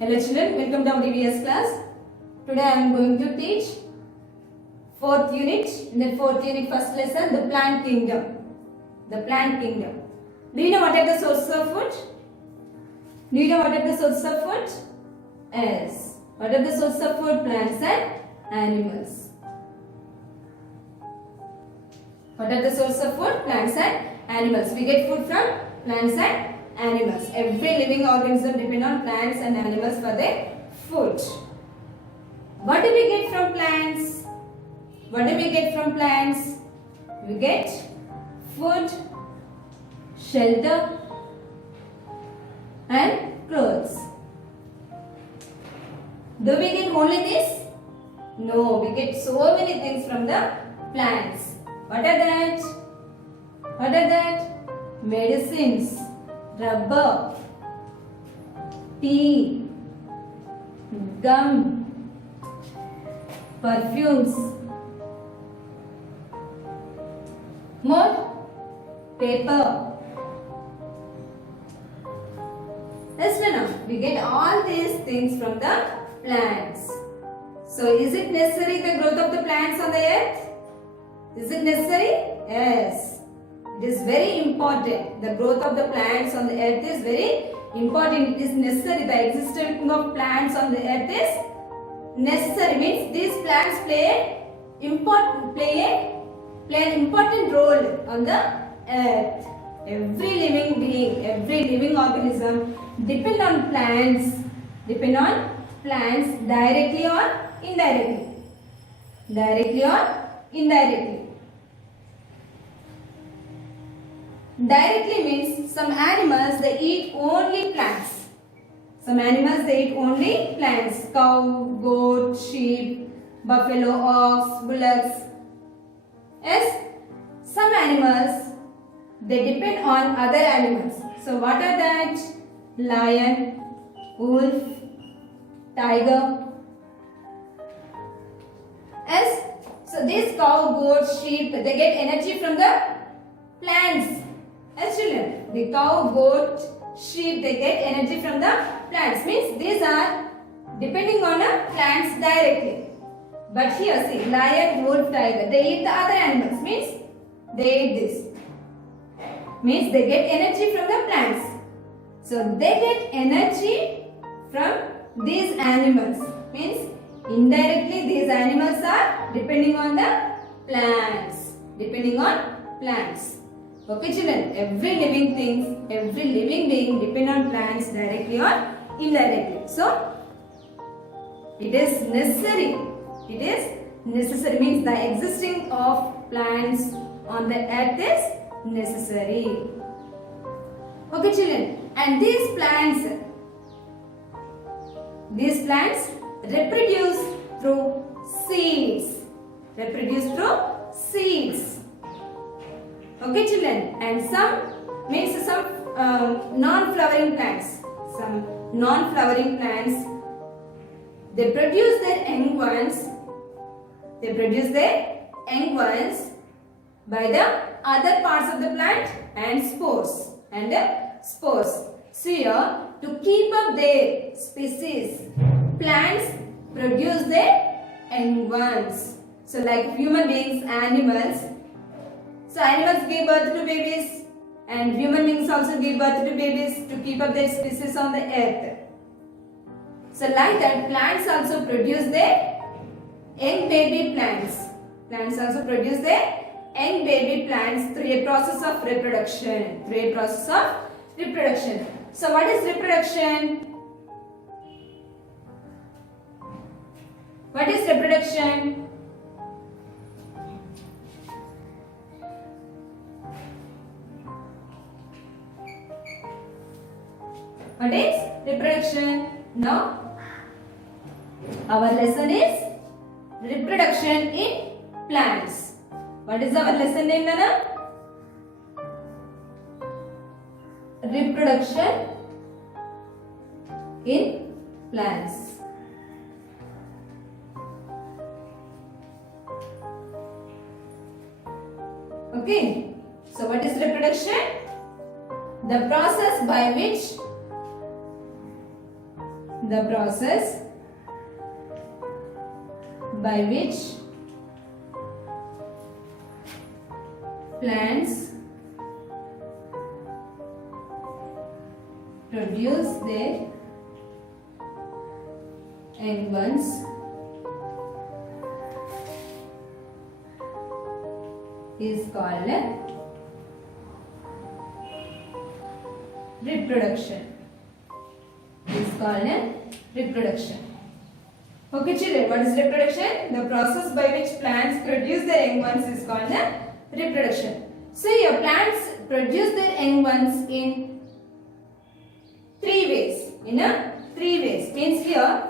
Hello children, welcome to our DVS class. Today I am going to teach 4th unit. In the 4th unit first lesson, the plant kingdom. The plant kingdom. Do you know what are the sources of food? Do you know what are the sources of food? Yes. What are the sources of food? Plants and animals. What are the sources of food? Plants and animals. We get food from plants and animals. Every living organism depends on plants and animals for their food. What do we get from plants? What do we get from plants? We get food, shelter and clothes. Do we get only this? No, we get so many things from the plants. What are that? What are that? Medicines, rubber, tea, gum, perfumes, more paper. Yes or no? We get all these things from the plants. So is it necessary the growth of the plants on the earth? Is it necessary? Yes. It is very important. The growth of the plants on the earth is very important. It is necessary. The existence of plants on the earth is necessary. Means these plants play an important role on the earth. Every living being, every living organism depend on plants directly or indirectly. Directly or indirectly. Directly means some animals they eat only plants. Some animals they eat only plants. Cow, goat, sheep, buffalo, ox, bullocks. Yes, some animals they depend on other animals. So what are that? Lion, wolf, tiger. Yes, so these cow, goat, sheep they get energy from the plants. Yes children, the cow, goat, sheep they get energy from the plants. Means these are depending on the plants directly. But here see, lion, wolf, tiger they eat the other animals. Means they eat this. Means they get energy from the plants. So they get energy from these animals. Means indirectly these animals are depending on the plants. Depending on plants. Okay children, every living being depend on plants directly or indirectly. So it is necessary. It is necessary means the existing of plants on the earth is necessary. Okay children, and these plants reproduce through seeds. Reproduce through seeds. Okay children, and some non-flowering plants. Some non-flowering plants they produce their young ones. They produce their young ones by the other parts of the plant and spores. So here to keep up their species, plants produce their young ones. So like human beings, animals. So animals give birth to babies and human beings also give birth to babies to keep up their species on the earth. So like that plants also produce their young baby plants. Plants also produce their young baby plants through a process of reproduction. So what is reproduction? What is reproduction? What is reproduction? Now, our lesson is reproduction in plants. What is our lesson name, Nana? Reproduction in plants. Okay. So, what is reproduction? The process by which the process by which plants produce their young ones is called reproduction. Is called reproduction. Okay children, what is reproduction? The process by which plants produce their young ones is called reproduction. So your plants produce their young ones in three ways. Means here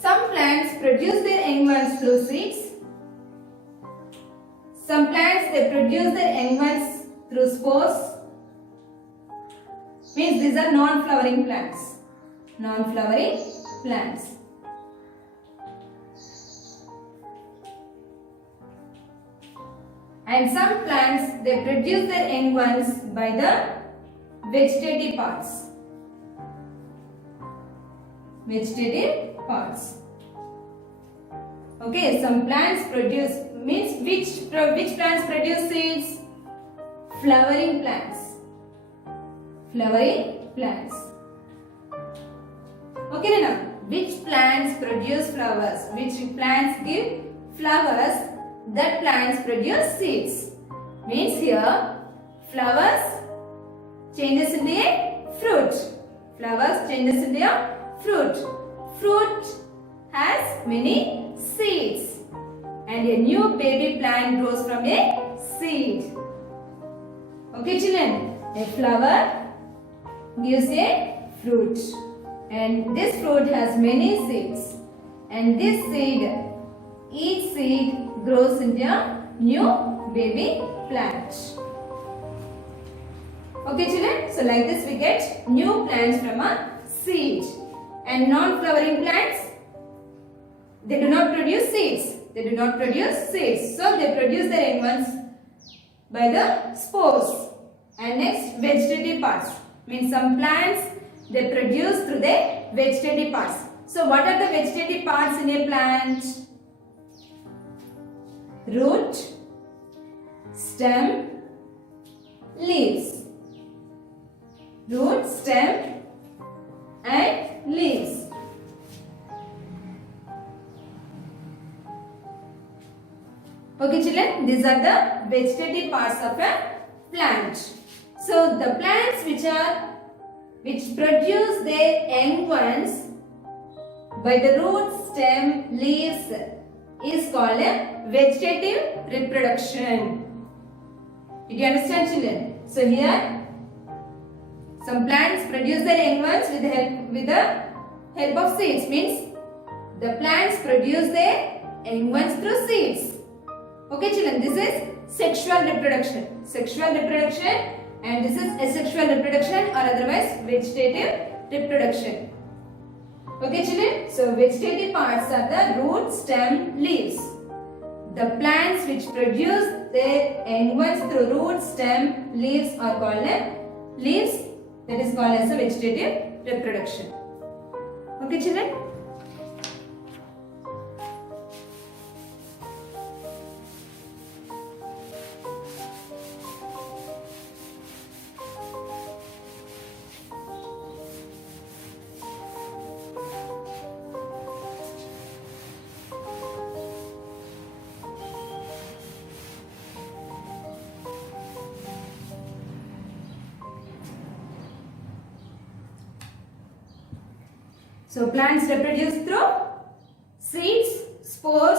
some plants produce their young ones through seeds. Some plants they produce their young ones through spores. Means these are non-flowering plants. Non-flowering plants. And some plants they produce their young ones by the vegetative parts. Vegetative parts. Okay, some plants produce means which plants produce seeds? Flowering plants. Flowering plants. Okay, now which plants produce flowers? Which plants give flowers? That plants produce seeds. Means here flowers changes into a fruit. Flowers changes into a fruit. Fruit has many seeds. And a new baby plant grows from a seed. Okay children, a flower gives a fruit. And this fruit has many seeds. And this seed, each seed grows into a new baby plant. Okay children, so like this we get new plants from a seed. And non-flowering plants, they do not produce seeds. They do not produce seeds. So they produce their young ones by the spores. And next vegetative parts. Means some plants they produce through their vegetative parts. So what are the vegetative parts in a plant? Root, stem, leaves. Root, stem and leaves. Okay children, these are the vegetative parts of a plant. So the plants which produce their young ones by the root, stem, leaves is called a vegetative reproduction. Did you understand children? So here some plants produce their young ones with the help of seeds. Means the plants produce their young ones through seeds. Okay children, this is sexual reproduction. Sexual reproduction and this is asexual reproduction or otherwise vegetative reproduction. Okay children, so vegetative parts are the root, stem, leaves. The plants which produce their young ones through root, stem, leaves are called leaves. That is called as a vegetative reproduction. Okay children. So plants reproduce through seeds, spores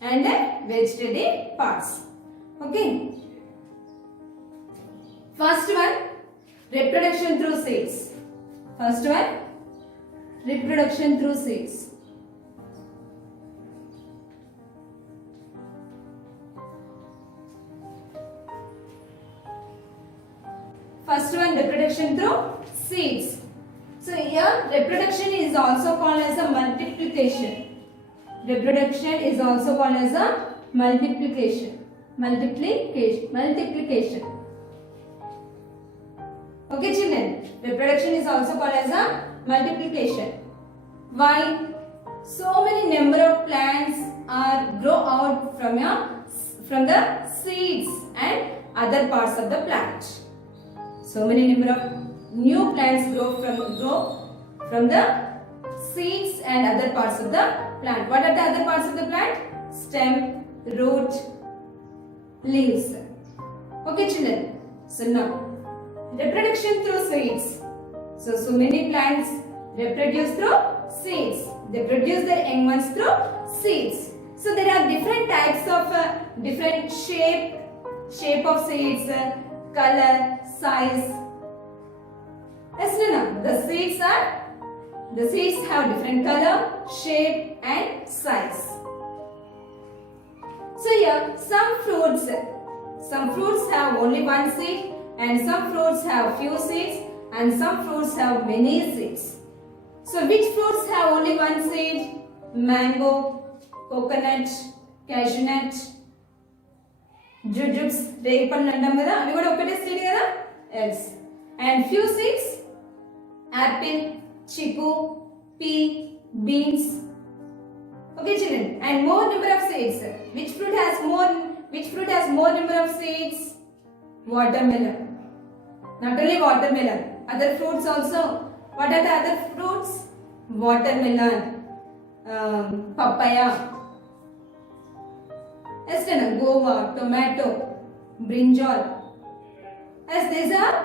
and vegetative parts. Okay. First one, reproduction through seeds. First one, reproduction through seeds. First one, reproduction through seeds. So here reproduction is also called as a multiplication. Reproduction is also called as a multiplication. Multiplication. Okay, children. Reproduction is also called as a multiplication. Why? So many number of plants are grow out from the seeds and other parts of the plant. So many number of new plants grow from the seeds and other parts of the plant. What are the other parts of the plant? Stem, root, leaves. Okay, children. So now, reproduction through seeds. So many plants reproduce through seeds. They produce their young ones through seeds. So there are different types of different shape of seeds, color, size. Yes, no. The seeds have different color, shape, and size. So here, some fruits have only one seed, and some fruits have few seeds, and some fruits have many seeds. So which fruits have only one seed? Mango, coconut, cashew nut, jujubes, రేగిపళ్ళు అంటాం కదా, అవి కూడా ఒకటే seed కదా? Yes. And few seeds, apple, chiku, pea, beans. Okay, children. And more number of seeds. Which fruit has more number of seeds? Watermelon. Not only watermelon, other fruits also. What are the other fruits? Watermelon, papaya, guava, tomato, brinjal. As these are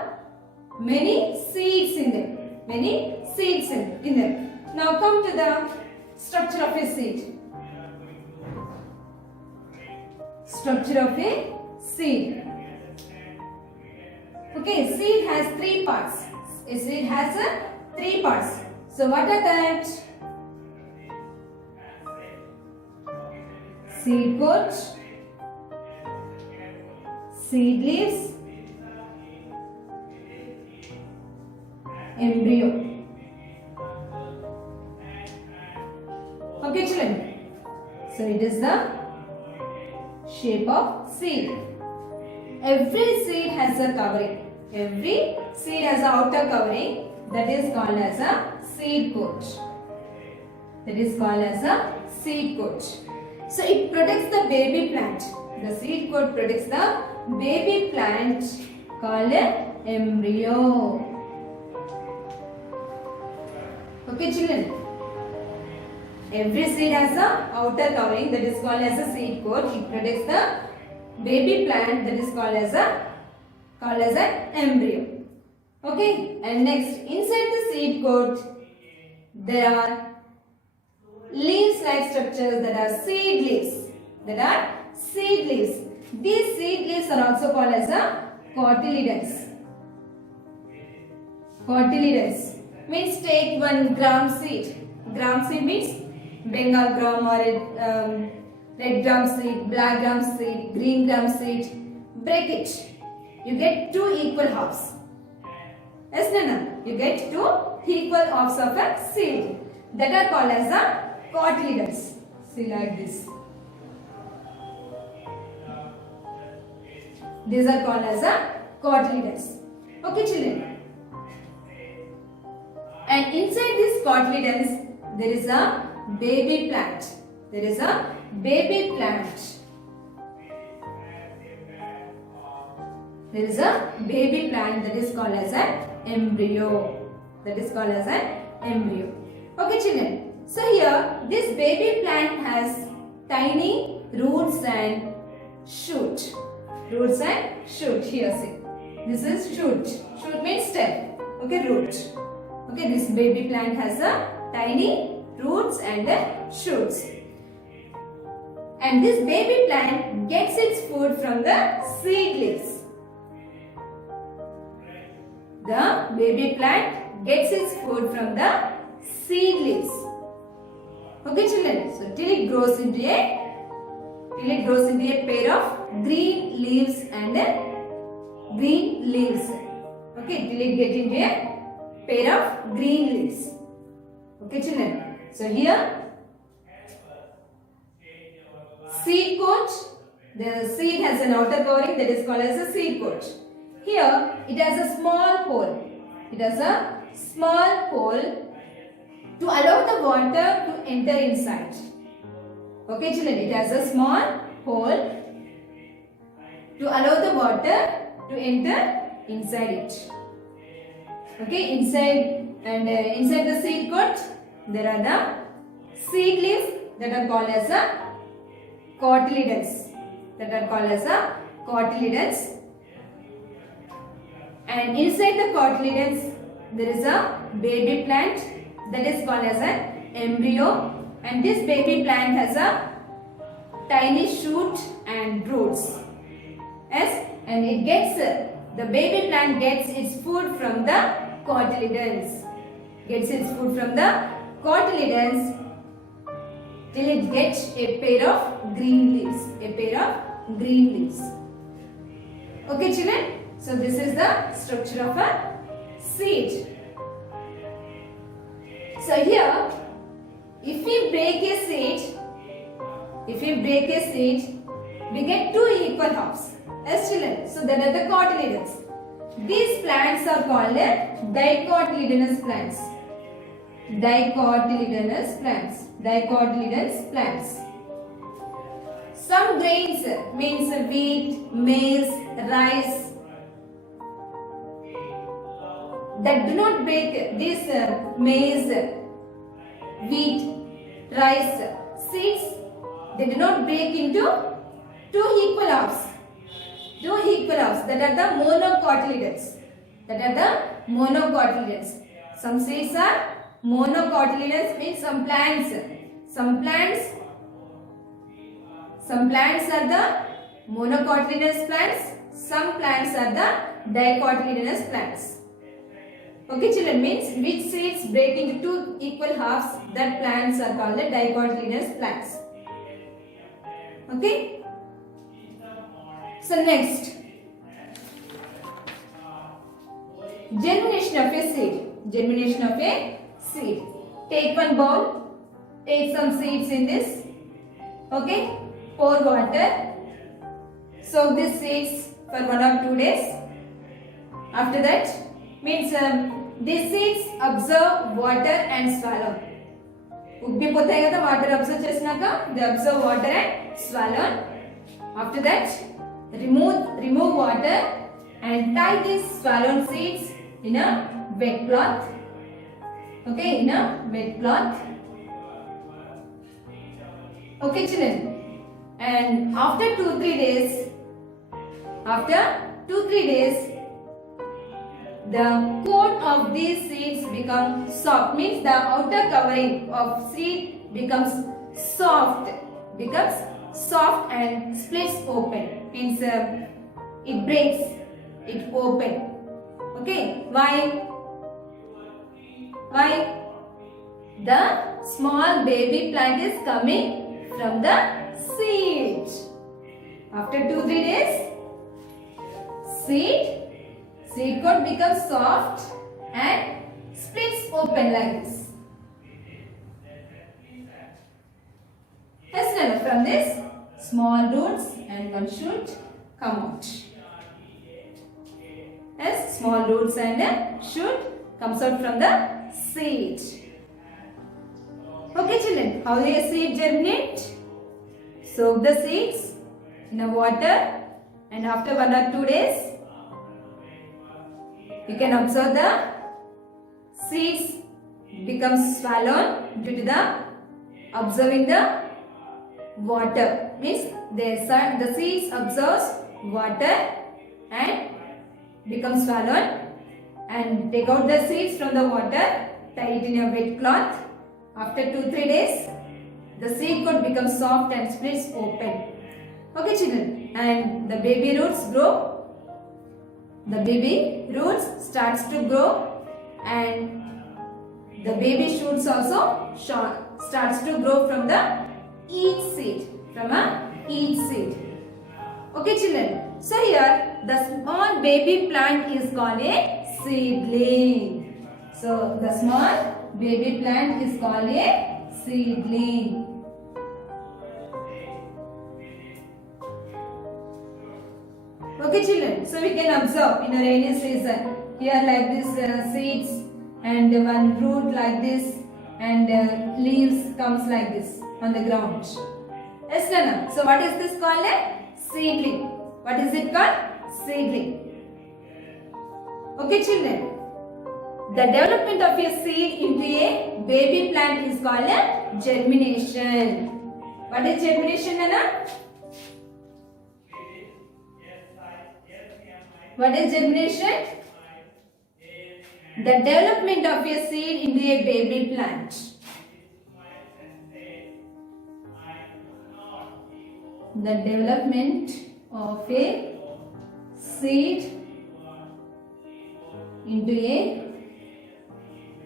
many seeds in them. Now come to the structure of a seed. Structure of a seed. Okay, seed has three parts. A seed has three parts. So what are that? Seed coat, seed leaves, embryo. Okay, children. So it is the shape of seed. Every seed has a covering. Every seed has an outer covering that is called as a seed coat. So it protects the baby plant. The seed coat protects the baby plant called embryo. Okay, children. Every seed has a outer covering that is called as a seed coat. It protects the baby plant that is called as an embryo. Okay, and next, inside the seed coat there are leaves like structures that are seed leaves. These seed leaves are also called as a cotyledons. Means take 1 gram seed. Gram seed means Bengal gram or red gram seed, black gram seed, green gram seed. Break it. You get 2 equal halves. Yes, Nana? You get 2 equal halves of a seed. That are called as a cotyledons. See like this. These are called as a cotyledons. Okay, children. And inside these cotyledons, there is a baby plant. There is a baby plant. There is a baby plant that is called as an embryo. Okay, children. So here, this baby plant has tiny roots and shoot. Here, see. This is shoot. Shoot means stem. Okay, root. Okay, this baby plant has a tiny roots and shoots. And this baby plant gets its food from the seed leaves. The baby plant gets its food from the seed leaves. Okay, children. So till it grows into a pair of green leaves and green leaves. Okay, till it gets into a pair of green leaves. Okay, children. So here, seed coat. The seed has an outer covering that is called as a seed coat. Here it has a small hole. It has a small hole to allow the water to enter inside. Okay children, it has a small hole to allow the water to enter inside it. Okay, inside the seed coat there are the seed leaves that are called as a cotyledons. And inside the cotyledons there is a baby plant that is called as an embryo, and this baby plant has a tiny shoot and roots. Yes, and the baby plant gets its food from the cotyledons. Till it gets a pair of green leaves. Okay children, so this is the structure of a seed. So here, if we break a seed, we get two equal halves. Yes children, so that are the cotyledons. These plants are called dicotyledonous plants. Some grains means wheat, maize, rice, that do not break. This maize, wheat, rice seeds, they do not break into two equal halves. That are the monocotyledons. Some seeds are monocotyledons, means some plants are the monocotyledonous plants, some plants are the dicotyledonous plants. Okay children, means which seeds break into two equal halves, that plants are called the dicotyledonous plants. Okay. So next, germination of a seed. Take one bowl, take some seeds in this. Okay, pour water, soak these seeds for 1 or 2 days. After that, means these seeds absorb water and swallow. ఉబ్బిపోతాయి కదా water observe చేసినాక, they absorb water and swallow. After that, remove water and tie these swallowed seeds in a wet cloth. Okay, in a wet cloth. Okay children, and after 2-3 days, the coat of these seeds become soft, means the outer covering of seed becomes soft and splits open, means it breaks, it open. Okay, why the small baby plant is coming from the seed. After 2-3 days, seed coat becomes soft and splits open like this. Yes, now from this, small roots and one shoot come out. Yes, small roots and a shoot comes out from the seed. Okay children, how do a seed germinate? Soak the seeds in a water, and after 1 or 2 days, you can observe the seeds become swollen due to the observing the water, means the seeds absorbs water and become swollen, and take out the seeds from the water, tie it in a wet cloth. After 2-3 days, the seed coat becomes soft and splits open. Okay children, and the baby roots grow. The baby roots starts to grow, and the baby shoots also starts to grow from each seed. Okay children, so here the small baby plant is called a seedling. So the small baby plant is called a seedling. Okay, children. So we can observe in a rainy season. Here like this seeds and one root like this and leaves comes like this on the ground. Yes, Nana. So what is this called? A seedling. What is it called? Seedling. Okay, children. The development of a seed into a baby plant is called a germination. What is germination, Nana? What is germination? The development of a seed into a baby plant. The development of a seed into a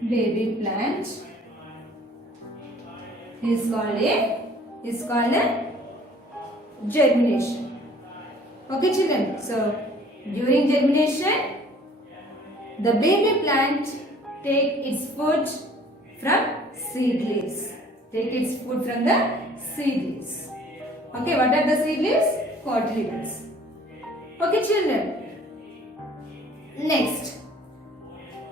baby plant is called a germination. Okay, children. So during germination, the baby plant take its food from seedlings. Take its food from the seedlings. Okay, what are the seedlings? Cotyledons. Okay, children. Next,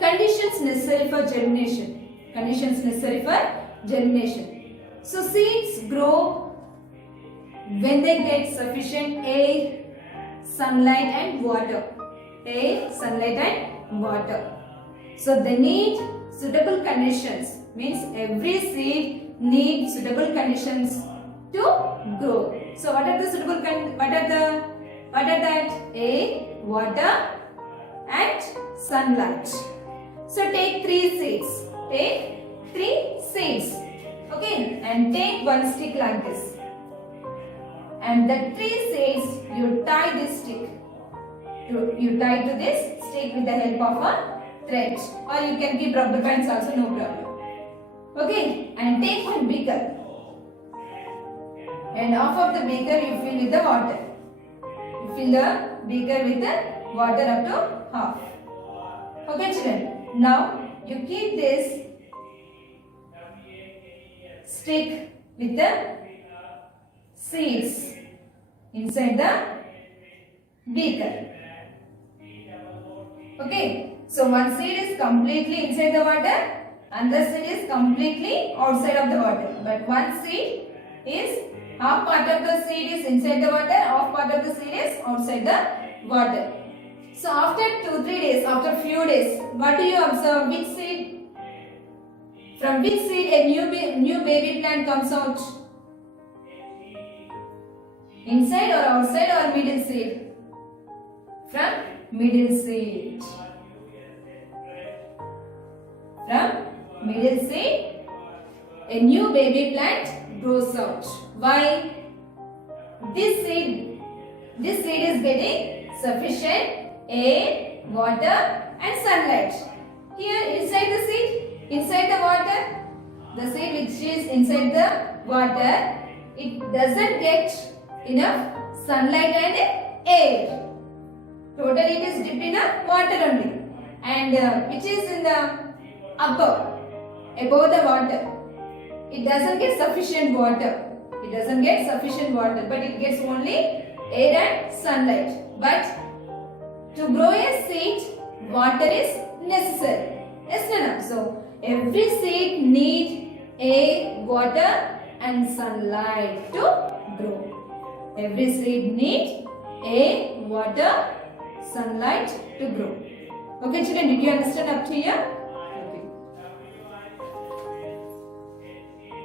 conditions necessary for germination. Conditions necessary for germination. So seeds grow when they get sufficient air, sunlight and water. Air, sunlight and water. So they need suitable conditions. Means every seed needs suitable conditions to grow. So what are the suitable what are that? Air, water and sunlight. So take 3 seeds. Take 3 seeds. Okay, and take one stick like this. And the 3 seeds you tie this stick. You tie to this stick with the help of a thread, or you can keep rubber bands also, no problem. Okay, and take one beaker. And half of the beaker you fill with the water. You fill the beaker with the water up to half. Okay, children. Now you keep this stick with the seeds inside the beaker. Okay, so one seed is completely inside the water, another seed is completely outside of the water. But one seed is half part of the seed is inside the water, half part of the seed is outside the water. So after 2-3 days, after few days, what do you observe? Which seed? From which seed a new baby plant comes out? Inside or outside or middle seed? From middle seed. From middle seed, a new baby plant grows out. Why? This seed is getting sufficient air, water and sunlight. Here inside the seed, inside the water, the seed which is inside the water, it doesn't get enough sunlight and air. Totally it is dipped in a water only. And which is in the above the water, it doesn't get sufficient water. It doesn't get sufficient water, but it gets only air and sunlight. But to grow a seed, water is necessary. Yes, Nana? So every seed needs air, water and sunlight to grow. Every seed needs air, water, sunlight to grow. Okay, children, did you understand up to here?